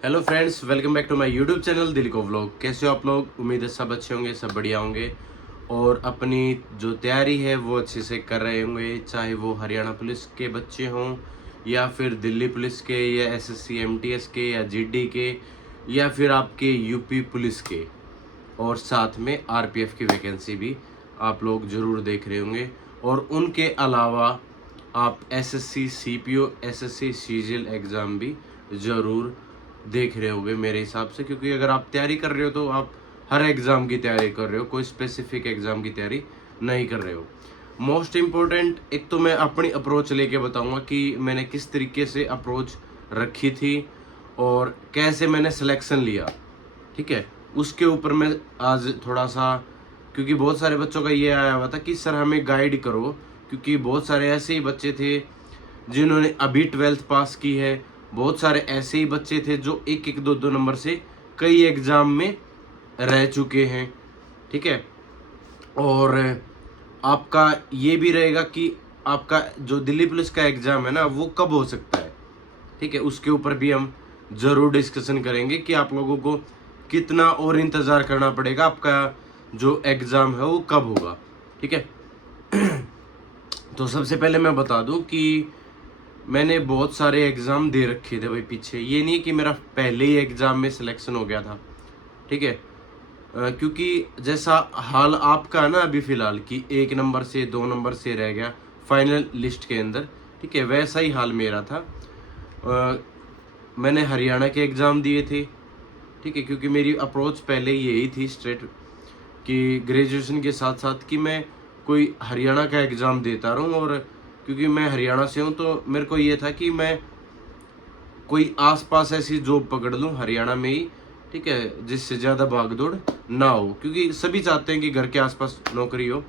Hello friends, welcome back to my YouTube channel दिल को vlog. कैसे हो आप लोग? उम्मीद है सब अच्छे होंगे, सब बढ़िया होंगे और अपनी जो तैयारी है वो अच्छे से कर रहे होंगे। चाहे वो हरियाणा पुलिस के बच्चे हों या फिर दिल्ली पुलिस के या एसएससी एमटीएस के या जीडी के या फिर आपके यूपी पुलिस के, और साथ में आरपीएफ की वैकेंसी भी आप लोग ज़रूर देख रहे होंगे। और उनके अलावा आप SSC CPO SSC CGL exam भी ज़रूर देख रहे होगे मेरे हिसाब से, क्योंकि अगर आप तैयारी कर रहे हो तो आप हर एग्ज़ाम की तैयारी कर रहे हो, कोई स्पेसिफिक एग्ज़ाम की तैयारी नहीं कर रहे हो। मोस्ट इम्पोर्टेंट एक तो मैं अपनी अप्रोच लेके बताऊंगा कि मैंने किस तरीके से अप्रोच रखी थी और कैसे मैंने सिलेक्शन लिया, ठीक है। उसके ऊपर मैं आज थोड़ा सा, क्योंकि बहुत सारे बच्चों का ये आया हुआ था कि सर हमें गाइड करो, क्योंकि बहुत सारे ऐसे ही बच्चे थे जिन्होंने अभी 12th पास की है। बहुत सारे ऐसे ही बच्चे थे जो एक एक दो दो नंबर से कई एग्ज़ाम में रह चुके हैं, ठीक है। और आपका ये भी रहेगा कि आपका जो दिल्ली पुलिस का एग्ज़ाम है ना वो कब हो सकता है, ठीक है। उसके ऊपर भी हम ज़रूर डिस्कशन करेंगे कि आप लोगों को कितना और इंतज़ार करना पड़ेगा, आपका जो एग्ज़ाम है वो कब होगा, ठीक है। तो सबसे पहले मैं बता दूं कि मैंने बहुत सारे एग्ज़ाम दे रखे थे भाई पीछे। ये नहीं कि मेरा पहले ही एग्ज़ाम में सिलेक्शन हो गया था, ठीक है। क्योंकि जैसा हाल आपका है ना अभी फ़िलहाल कि 1 नंबर से 2 नंबर से रह गया फाइनल लिस्ट के अंदर, ठीक है, वैसा ही हाल मेरा था। मैंने हरियाणा के एग्ज़ाम दिए थे, ठीक है, क्योंकि मेरी अप्रोच पहले यही थी स्ट्रेट कि ग्रेजुएशन के साथ साथ कि मैं कोई हरियाणा का एग्ज़ाम देता रहूं। और क्योंकि मैं हरियाणा से हूं तो मेरे को ये था कि मैं कोई आसपास ऐसी जॉब पकड़ लूं हरियाणा में ही, ठीक है, जिससे ज़्यादा भागदौड़ ना हो, क्योंकि सभी चाहते हैं कि घर के आसपास नौकरी हो।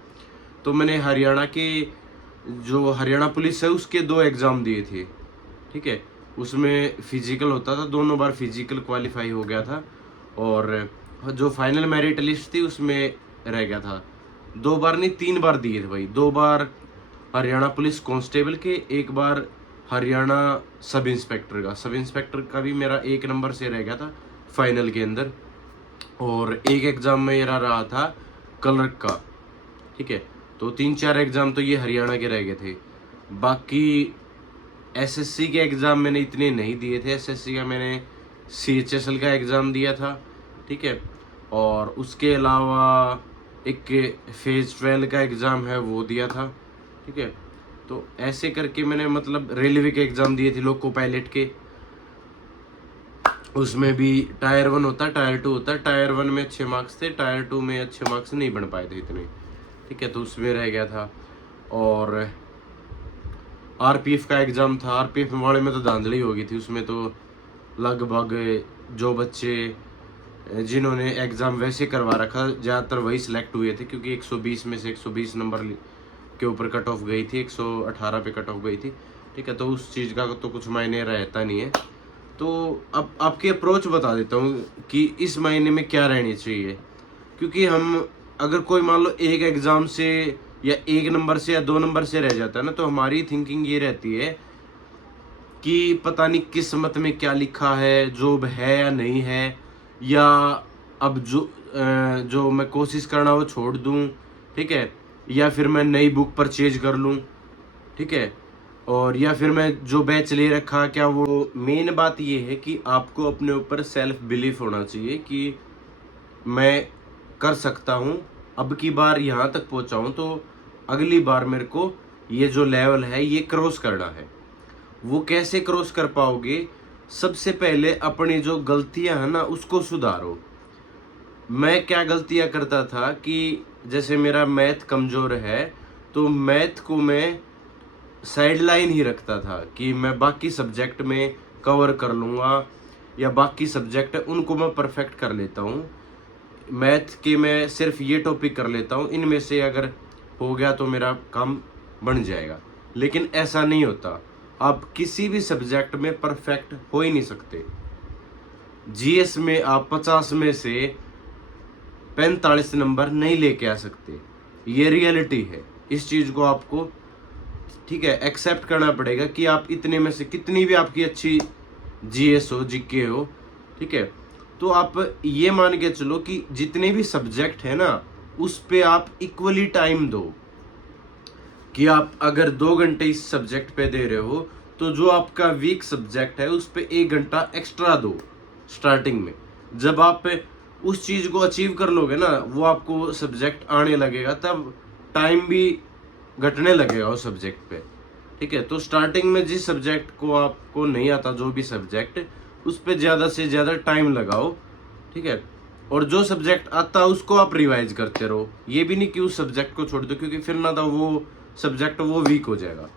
तो मैंने हरियाणा के जो हरियाणा पुलिस है उसके 2 एग्ज़ाम दिए थे, ठीक है। उसमें फिजिकल होता था, दोनों बार फिजिकल क्वालिफाई हो गया था और जो फाइनल मेरिट लिस्ट थी उसमें रह गया था। 2 बार नहीं 3 बार दिए थे भाई, 2 बार हरियाणा पुलिस कांस्टेबल के, 1 बार हरियाणा सब इंस्पेक्टर का भी मेरा 1 नंबर से रह गया था फाइनल के अंदर। और एक एग्ज़ाम मेरा रहा था क्लर्क का, ठीक है। तो 3-4 एग्ज़ाम तो ये हरियाणा के रह गए थे। बाकी एसएससी के एग्ज़ाम मैंने इतने नहीं दिए थे। एसएससी का मैंने सीएचएसएल का एग्ज़ाम दिया था, ठीक है। और उसके अलावा एक फेज़ 12 का एग्ज़ाम है वो दिया था, ठीक है। तो ऐसे करके मैंने मतलब रेलवे के एग्ज़ाम दिए थे, लोको पायलट के। उसमें भी टायर 1 होता है, टायर 2 होता है। टायर 1 में अच्छे मार्क्स थे, टायर 2 में अच्छे मार्क्स नहीं बन पाए थे इतने, ठीक है, तो उसमें रह गया था। और आरपीएफ का एग्ज़ाम था, आरपीएफ वाले में तो धांधली हो गई थी। उसमें तो लगभग जो बच्चे जिन्होंने एग्ज़ाम वैसे करवा रखा ज़्यादातर वही सिलेक्ट हुए थे, क्योंकि 120 में से 120 नंबर के ऊपर कट ऑफ गई थी, 118 पे कट ऑफ गई थी, ठीक है। तो उस चीज़ का तो कुछ मायने रहता नहीं है। तो अब आपकी अप्रोच बता देता हूँ कि इस महीने में क्या रहनी चाहिए। क्योंकि हम अगर कोई मान लो एक एग्ज़ाम से या 1 नंबर से या 2 नंबर से रह जाता है ना, तो हमारी थिंकिंग ये रहती है कि पता नहीं किस्मत में क्या लिखा है, जॉब है या नहीं है, या अब जो मैं कोशिश करना वो छोड़ दूं, ठीक है, या फिर मैं नई बुक परचेज कर लूं, ठीक है, और या फिर मैं जो बैच ले रखा क्या वो। मेन बात ये है कि आपको अपने ऊपर सेल्फ बिलीफ होना चाहिए कि मैं कर सकता हूँ। अब की बार यहाँ तक पहुँचा हूँ तो अगली बार मेरे को ये जो लेवल है ये क्रॉस करना है। वो कैसे क्रॉस कर पाओगे? सबसे पहले अपनी जो गलतियां हैं ना उसको सुधारो। मैं क्या गलतियां करता था कि जैसे मेरा मैथ कमज़ोर है तो मैथ को मैं साइड लाइन ही रखता था कि मैं बाकी सब्जेक्ट में कवर कर लूँगा, या बाकी सब्जेक्ट उनको मैं परफेक्ट कर लेता हूँ। मैथ के मैं सिर्फ ये टॉपिक कर लेता हूँ, इनमें से अगर हो गया तो मेरा काम बन जाएगा। लेकिन ऐसा नहीं होता, आप किसी भी सब्जेक्ट में परफेक्ट हो ही नहीं सकते। जीएस में आप 50 में से 45 नंबर नहीं लेके आ सकते, ये रियलिटी है। इस चीज़ को आपको, ठीक है, एक्सेप्ट करना पड़ेगा कि आप इतने में से कितनी भी आपकी अच्छी जीएस हो जीके हो, ठीक है। तो आप ये मान के चलो कि जितने भी सब्जेक्ट है ना, उस पे आप इक्वली टाइम दो। कि आप अगर 2 घंटे इस सब्जेक्ट पे दे रहे हो, तो जो आपका वीक सब्जेक्ट है उस पे 1 घंटा एक्स्ट्रा दो स्टार्टिंग में। जब आप उस चीज को अचीव कर लोगे ना, वो आपको सब्जेक्ट आने लगेगा, तब टाइम भी घटने लगेगा उस सब्जेक्ट पे। ठीक है। तो स्टार्टिंग में जिस सब्जेक्ट को आपको नहीं आता, जो भी सब्जेक्ट, उस पे ज्यादा से ज्यादा टाइम लगाओ। ठीक है। और जो सब्जेक्ट आता है उसको आप रिवाइज करते रहो। ये भी नहीं कि उस सब्जेक्ट को छोड़ दो, क्योंकि फिर ना तो वो सब्जेक्ट वो वीक हो जाएगा।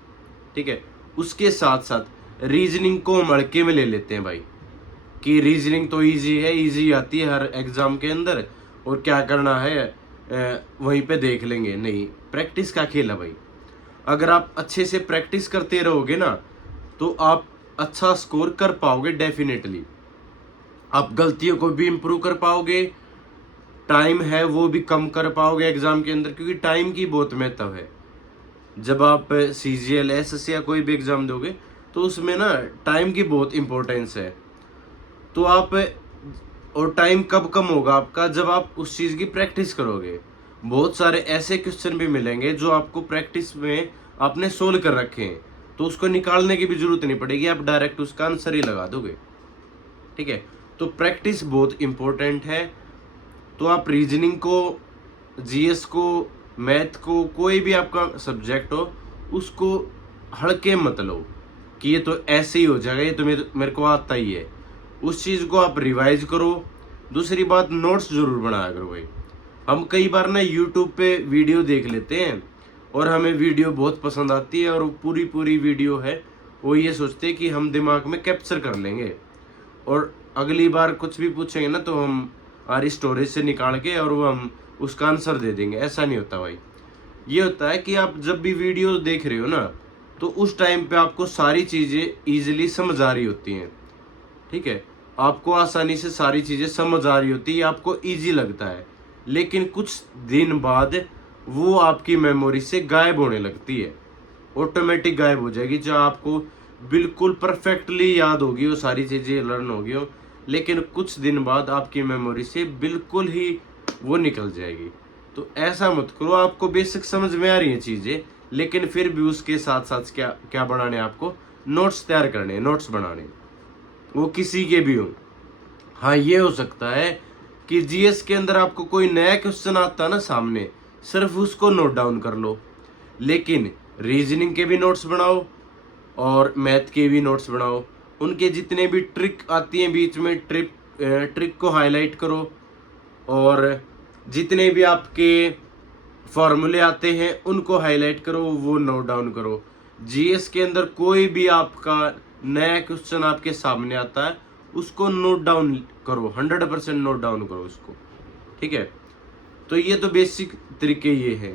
ठीक है। उसके साथ साथ रीजनिंग को मड़के में ले लेते हैं भाई, कि रीजनिंग तो इजी है, इजी आती है हर एग्जाम के अंदर, और क्या करना है वहीं पे देख लेंगे। नहीं, प्रैक्टिस का खेल है भाई। अगर आप अच्छे से प्रैक्टिस करते रहोगे ना, तो आप अच्छा स्कोर कर पाओगे डेफिनेटली। आप गलतियों को भी इम्प्रूव कर पाओगे, टाइम है वो भी कम कर पाओगे एग्जाम के अंदर, क्योंकि टाइम की बहुत महत्व है। जब आप सीजीएल, एसएससी या कोई भी एग्जाम दोगे, तो उसमें ना टाइम की बहुत इंपॉर्टेंस है। तो आप, और टाइम कब कम होगा आपका, जब आप उस चीज की प्रैक्टिस करोगे। बहुत सारे ऐसे क्वेश्चन भी मिलेंगे जो आपको प्रैक्टिस में आपने सोल्व कर रखे हैं, तो उसको निकालने की भी जरूरत नहीं पड़ेगी, आप डायरेक्ट उसका आंसर ही लगा दोगे। ठीक है। तो प्रैक्टिस बहुत इंपॉर्टेंट है। तो आप रीजनिंग को, जीएस को, मैथ को, कोई भी आपका सब्जेक्ट हो, उसको हल्के मत लो कि ये तो ऐसे ही हो जाएगा, ये तो मेरे को आता ही है। उस चीज़ को आप रिवाइज करो। दूसरी बात, नोट्स जरूर बनाया करो भाई। हम कई बार ना यूट्यूब पे वीडियो देख लेते हैं, और हमें वीडियो बहुत पसंद आती है, और पूरी पूरी वीडियो है, वो ये सोचते हैं कि हम दिमाग में कैप्चर कर लेंगे, और अगली बार कुछ भी पूछेंगे ना, तो हम हमारी स्टोरेज से निकाल के और वो हम उसका आंसर दे देंगे। ऐसा नहीं होता भाई। ये होता है कि आप जब भी वीडियो देख रहे हो ना, तो उस टाइम पे आपको सारी चीज़ें इजीली समझ आ रही होती हैं। ठीक है। आपको आसानी से सारी चीज़ें समझ आ रही होती है, आपको इजी लगता है। लेकिन कुछ दिन बाद वो आपकी मेमोरी से गायब होने लगती है, ऑटोमेटिक गायब हो जाएगी। जो आपको बिल्कुल परफेक्टली याद होगी, वो सारी चीज़ें लर्न होगी हो, लेकिन कुछ दिन बाद आपकी मेमोरी से बिल्कुल ही वो निकल जाएगी। तो ऐसा मत करो। आपको बेसिक समझ में आ रही हैं चीज़ें, लेकिन फिर भी उसके साथ साथ क्या क्या बनाने, आपको नोट्स तैयार करने, नोट्स बनाने, वो किसी के भी हो। हाँ, ये हो सकता है कि जीएस के अंदर आपको कोई नया क्वेश्चन आता ना सामने, सिर्फ उसको नोट डाउन कर लो। लेकिन रीजनिंग के भी नोट्स बनाओ, और मैथ के भी नोट्स बनाओ। उनके जितने भी ट्रिक आती हैं बीच में, ट्रिक को हाईलाइट करो, और जितने भी आपके फॉर्मूले आते हैं उनको हाईलाइट करो, वो नोट डाउन करो। जीएस के अंदर कोई भी आपका नया क्वेश्चन आपके सामने आता है, उसको नोट डाउन करो, 100% नोट डाउन करो उसको। ठीक है। तो ये तो बेसिक तरीके ये है।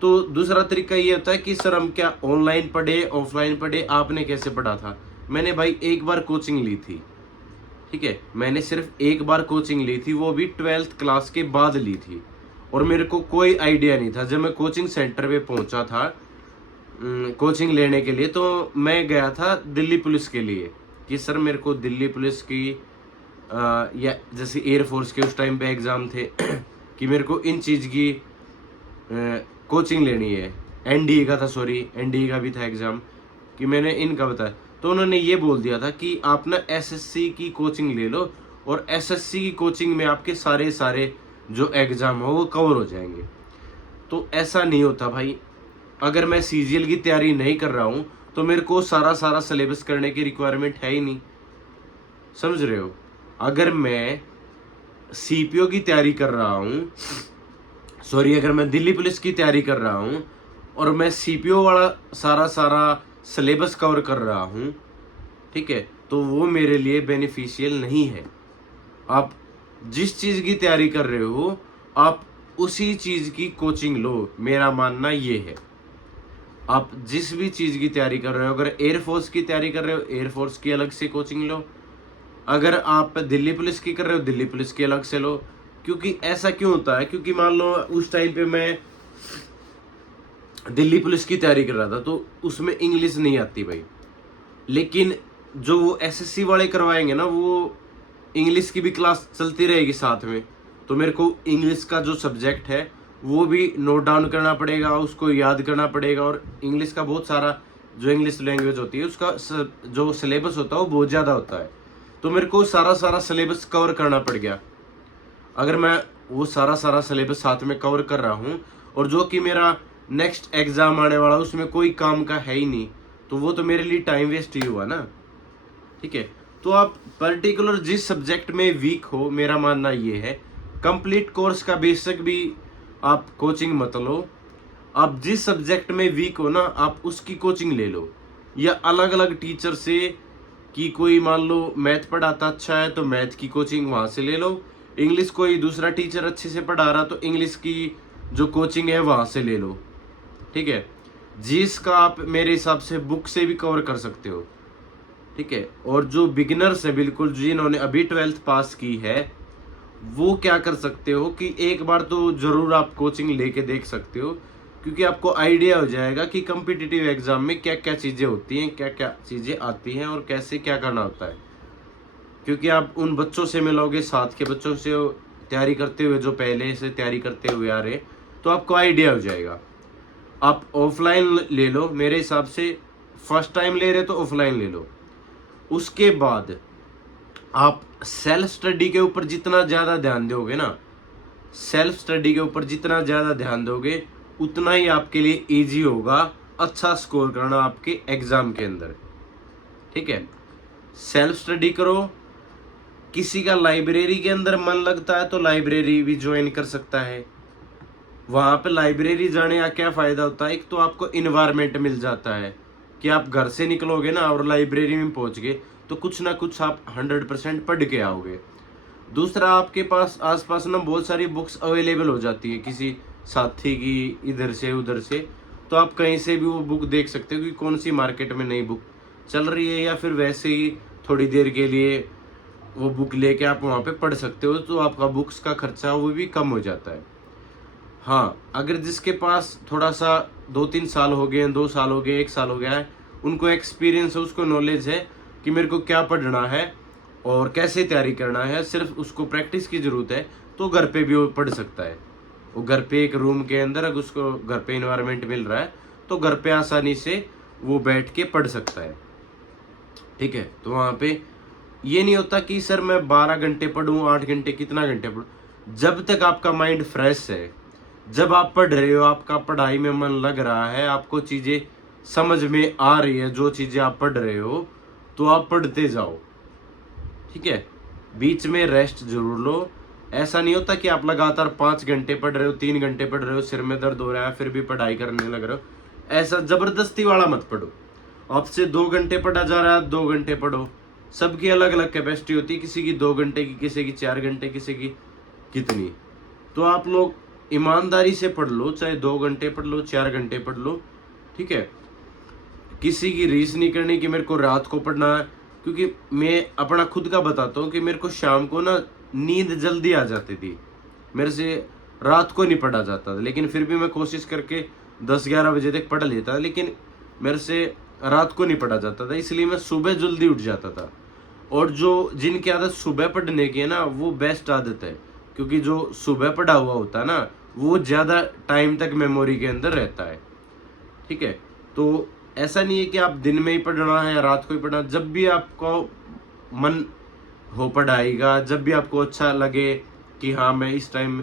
तो दूसरा तरीका ये होता है कि सर हम क्या ऑनलाइन पढ़े, ऑफलाइन पढ़े, आपने कैसे पढ़ा था? मैंने भाई एक बार कोचिंग ली थी। ठीक है। मैंने सिर्फ एक बार कोचिंग ली थी, वो भी 12th क्लास के बाद ली थी, और मेरे को कोई आइडिया नहीं था। जब मैं कोचिंग सेंटर पे पहुंचा था कोचिंग लेने के लिए, तो मैं गया था दिल्ली पुलिस के लिए, कि सर मेरे को दिल्ली पुलिस की या जैसे एयरफोर्स के उस टाइम पे एग्ज़ाम थे कि मेरे को इन चीज़ की कोचिंग लेनी है। एनडीए का था, सॉरी एनडीए का भी था एग्ज़ाम, कि मैंने इनका बताया। तो उन्होंने ये बोल दिया था कि आप ना एसएससी की कोचिंग ले लो, और एसएससी की कोचिंग में आपके सारे जो एग्ज़ाम हो वो कवर हो जाएंगे। तो ऐसा नहीं होता भाई। अगर मैं सीजीएल की तैयारी नहीं कर रहा हूँ, तो मेरे को सारा सिलेबस करने की रिक्वायरमेंट है ही नहीं। समझ रहे हो? अगर मैं सीपीओ की तैयारी कर रहा हूँ, सॉरी अगर मैं दिल्ली पुलिस की तैयारी कर रहा हूँ, और मैं सीपीओ वाला सारा सिलेबस कवर कर रहा हूँ, ठीक है, तो वो मेरे लिए बेनिफिशियल नहीं है। आप जिस चीज़ की तैयारी कर रहे हो, आप उसी चीज़ की कोचिंग लो, मेरा मानना ये है। आप जिस भी चीज़ की तैयारी कर रहे हो, अगर एयरफोर्स की तैयारी कर रहे हो, एयरफोर्स की अलग से कोचिंग लो। अगर आप दिल्ली पुलिस की कर रहे हो, दिल्ली पुलिस की अलग से लो। क्योंकि ऐसा क्यों होता है? क्योंकि मान लो उस टाइम पे मैं दिल्ली पुलिस की तैयारी कर रहा था, तो उसमें इंग्लिश नहीं आती भाई। लेकिन जो वो एसएससी वाले करवाएंगे ना, वो इंग्लिश की भी क्लास चलती रहेगी साथ में, तो मेरे को इंग्लिश का जो सब्जेक्ट है वो भी नोट डाउन करना पड़ेगा, उसको याद करना पड़ेगा। और इंग्लिश का बहुत सारा, जो इंग्लिश लैंग्वेज होती है उसका जो सिलेबस होता है वो बहुत ज़्यादा होता है, तो मेरे को सारा सिलेबस कवर करना पड़ गया। अगर मैं वो सारा सिलेबस साथ में कवर कर रहा हूँ और जो कि मेरा नेक्स्ट एग्जाम आने वाला उसमें कोई काम का है ही नहीं, तो वो तो मेरे लिए टाइम वेस्ट ही हुआ ना। ठीक है, तो आप पर्टिकुलर जिस सब्जेक्ट में वीक हो, मेरा मानना ये है कंप्लीट कोर्स का बेसिक भी आप कोचिंग मत लो। आप जिस सब्जेक्ट में वीक हो ना, आप उसकी कोचिंग ले लो, या अलग अलग टीचर से, कि कोई मान लो मैथ पढ़ाता अच्छा है तो मैथ की कोचिंग वहाँ से ले लो, इंग्लिश कोई दूसरा टीचर अच्छे से पढ़ा रहा तो इंग्लिश की जो कोचिंग है वहाँ से ले लो। ठीक है, जिसका आप मेरे हिसाब से बुक से भी कवर कर सकते हो। ठीक है, और जो बिगिनर्स है बिल्कुल, जिन्होंने अभी 12th पास की है, वो क्या कर सकते हो कि एक बार तो जरूर आप कोचिंग लेके देख सकते हो, क्योंकि आपको आइडिया हो जाएगा कि कॉम्पिटिटिव एग्जाम में क्या क्या चीज़ें होती हैं, क्या क्या चीज़ें आती हैं और कैसे क्या करना होता है। क्योंकि आप उन बच्चों से मिलोगे, साथ के बच्चों से तैयारी करते हुए, जो पहले से तैयारी करते हुए आ रहे, तो आपको आइडिया हो जाएगा। आप ऑफलाइन ले लो, मेरे हिसाब से फर्स्ट टाइम ले रहे तो ऑफलाइन ले लो। उसके बाद आप सेल्फ स्टडी के ऊपर जितना ज़्यादा ध्यान दोगे ना, सेल्फ स्टडी के ऊपर जितना ज़्यादा ध्यान दोगे उतना ही आपके लिए इजी होगा अच्छा स्कोर करना आपके एग्ज़ाम के अंदर। ठीक है, सेल्फ स्टडी करो। किसी का लाइब्रेरी के अंदर मन लगता है तो लाइब्रेरी भी ज्वाइन कर सकता है। वहाँ पे लाइब्रेरी जाने का क्या फ़ायदा होता है, एक तो आपको इन्वायरमेंट मिल जाता है कि आप घर से निकलोगे ना और लाइब्रेरी में पहुँच गए तो कुछ ना कुछ आप 100% पढ़ के आओगे। दूसरा, आपके पास आसपास ना बहुत सारी बुक्स अवेलेबल हो जाती है किसी साथी की, इधर से उधर से, तो आप कहीं से भी वो बुक देख सकते हो कि कौन सी मार्केट में नई बुक चल रही है, या फिर वैसे ही थोड़ी देर के लिए वो बुक लेके आप वहाँ पे पढ़ सकते हो, तो आपका बुक्स का खर्चा वो भी कम हो जाता है। हाँ, अगर जिसके पास थोड़ा सा 2-3 साल हो गए, 2 साल हो गए, 1 साल हो गया है, उनको एक्सपीरियंस है, उसको नॉलेज है कि मेरे को क्या पढ़ना है और कैसे तैयारी करना है, सिर्फ उसको प्रैक्टिस की ज़रूरत है, तो घर पे भी वो पढ़ सकता है। वो घर पे एक रूम के अंदर, अगर उसको घर पे इन्वायरमेंट मिल रहा है तो घर पे आसानी से वो बैठ के पढ़ सकता है। ठीक है, तो वहाँ पे ये नहीं होता कि सर मैं 12 घंटे पढ़ूँ, 8 घंटे, कितना घंटे पढ़ूँ। जब तक आपका माइंड फ्रेश है, जब आप पढ़ रहे हो, आपका पढ़ाई में मन लग रहा है, आपको चीज़ें समझ में आ रही है, जो चीज़ें आप पढ़ रहे हो, तो आप पढ़ते जाओ। ठीक है, बीच में रेस्ट जरूर लो। ऐसा नहीं होता कि आप लगातार 5 घंटे पढ़ रहे हो, 3 घंटे पढ़ रहे हो, सिर में दर्द हो रहा है, फिर भी पढ़ाई करने लग रहे हो। ऐसा जबरदस्ती वाला मत पढ़ो। आपसे 2 घंटे पढ़ा जा रहा है, 2 घंटे पढ़ो। सबकी अलग अलग कैपेसिटी होती है, किसी की 2 घंटे की, किसी की 4 घंटे, किसी की कितनी। तो आप लोग ईमानदारी से पढ़ लो, चाहे 2 घंटे पढ़ लो, 4 घंटे पढ़ लो। ठीक है, किसी की रीस नहीं करनी कि मेरे को रात को पढ़ना है, क्योंकि मैं अपना खुद का बताता हूँ कि मेरे को शाम को ना नींद जल्दी आ जाती थी, मेरे से रात को नहीं पढ़ा जाता था, लेकिन फिर भी मैं कोशिश करके 10-11 बजे तक पढ़ लेता था, लेकिन मेरे से रात को नहीं पढ़ा जाता था, इसलिए मैं सुबह जल्दी उठ जाता था। और जो जिनकी आदत सुबह पढ़ने की है ना, वो बेस्ट आदत है, क्योंकि जो सुबह पढ़ा हुआ होता है ना, वो ज़्यादा टाइम तक मेमोरी के अंदर रहता है। ठीक है, तो ऐसा नहीं है कि आप दिन में ही पढ़ना है या रात को ही पढ़ना। जब भी आपको मन हो पढ़ाई का, जब भी आपको अच्छा लगे कि हाँ मैं इस टाइम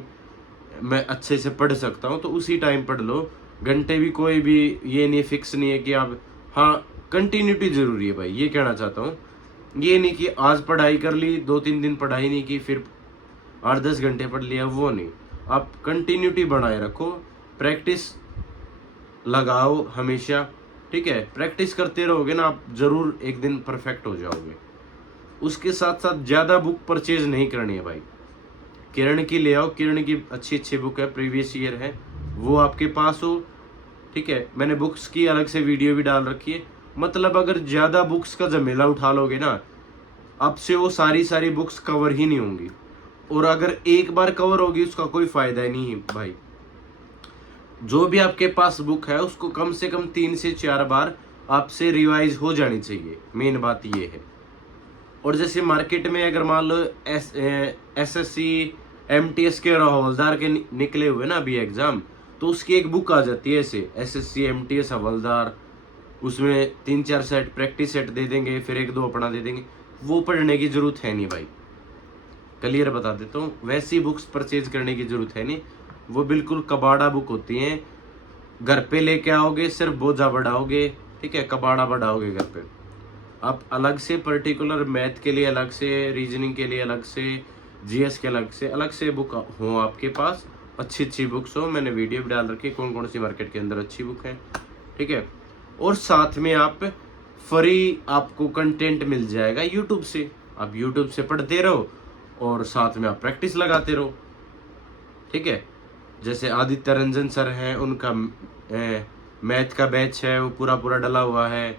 मैं अच्छे से पढ़ सकता हूँ, तो उसी टाइम पढ़ लो। घंटे भी कोई भी ये नहीं फिक्स नहीं है कि आप, हाँ कंटिन्यूटी ज़रूरी है भाई, ये कहना चाहता हूँ। ये नहीं कि आज पढ़ाई कर ली, 2-3 दिन पढ़ाई नहीं की, फिर 8-10 घंटे पढ़ लिया, वो नहीं। आप कंटिन्यूटी बनाए रखो, प्रैक्टिस लगाओ हमेशा। ठीक है, प्रैक्टिस करते रहोगे ना, आप ज़रूर एक दिन परफेक्ट हो जाओगे। उसके साथ साथ ज़्यादा बुक परचेज नहीं करनी है भाई। किरण की ले आओ, किरण की अच्छी अच्छी बुक है, प्रीवियस ईयर है, वो आपके पास हो। ठीक है, मैंने बुक्स की अलग से वीडियो भी डाल रखी है। मतलब अगर ज़्यादा बुक्स का झमेला उठा लोगे ना, आपसे वो सारी बुक्स कवर ही नहीं होंगी, और अगर एक बार कवर होगी उसका कोई फ़ायदा ही नहीं है भाई। जो भी आपके पास बुक है उसको कम से कम 3 से 4 बार आपसे रिवाइज हो जानी चाहिए, मेन बात ये है। और जैसे मार्केट में अगर मान लो SSC MTS के और हवलदार के निकले हुए ना अभी एग्जाम, तो उसकी एक बुक आ जाती है ऐसे SSC MTS हवलदार, उसमें 3-4 सेट प्रैक्टिस सेट दे देंगे, फिर 1-2 अपना दे देंगे। वो पढ़ने की जरूरत है नहीं भाई, क्लियर बता देता हूँ। वैसी बुक्स परचेज करने की जरूरत है नहीं, वो बिल्कुल कबाड़ा बुक होती हैं। घर पे लेके आओगे सिर्फ बोझा बढ़ाओगे, ठीक है, कबाड़ा बढ़ाओगे घर पे। आप अलग से पर्टिकुलर मैथ के लिए अलग से, रीजनिंग के लिए अलग से, GS के अलग से बुक हो आपके पास, अच्छी बुक्स हो। मैंने वीडियो भी डाल रखी है कौन कौन सी मार्केट के अंदर अच्छी बुक है, ठीक है। और साथ में आप फ्री आपको कंटेंट मिल जाएगा यूट्यूब से, आप यूट्यूब से पढ़ते रहो और साथ में आप प्रैक्टिस लगाते रहो, ठीक है। जैसे आदित्य रंजन सर हैं, उनका मैथ का बैच है, वो पूरा डला हुआ है,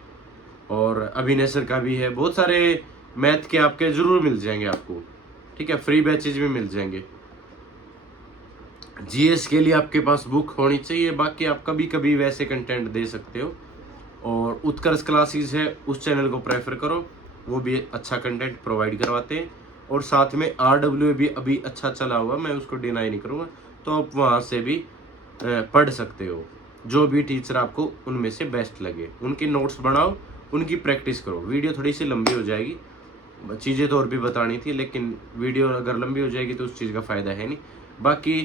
और अभिनय सर का भी है। बहुत सारे मैथ के आपके जरूर मिल जाएंगे आपको, ठीक है, फ्री बैचेज भी मिल जाएंगे। GS के लिए आपके पास बुक होनी चाहिए, बाकी आप कभी कभी वैसे कंटेंट दे सकते हो। और उत्कर्ष क्लासेस है, उस चैनल को प्रेफर करो, वो भी अच्छा कंटेंट प्रोवाइड करवाते हैं। और साथ में RWA भी अभी अच्छा चला हुआ, मैं उसको डिनाई नहीं करूँगा, तो आप वहाँ से भी पढ़ सकते हो। जो भी टीचर आपको उनमें से बेस्ट लगे, उनके नोट्स बनाओ, उनकी प्रैक्टिस करो। वीडियो थोड़ी सी लंबी हो जाएगी, चीज़ें तो और भी बतानी थी, लेकिन वीडियो अगर लंबी हो जाएगी तो उस चीज़ का फ़ायदा है नहीं। बाकी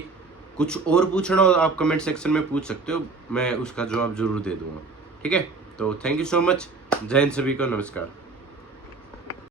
कुछ और पूछना हो आप कमेंट सेक्शन में पूछ सकते हो, मैं उसका जवाब जरूर दे दूँगा, ठीक है। तो थैंक यू सो मच, जय हिंद सभी को, नमस्कार।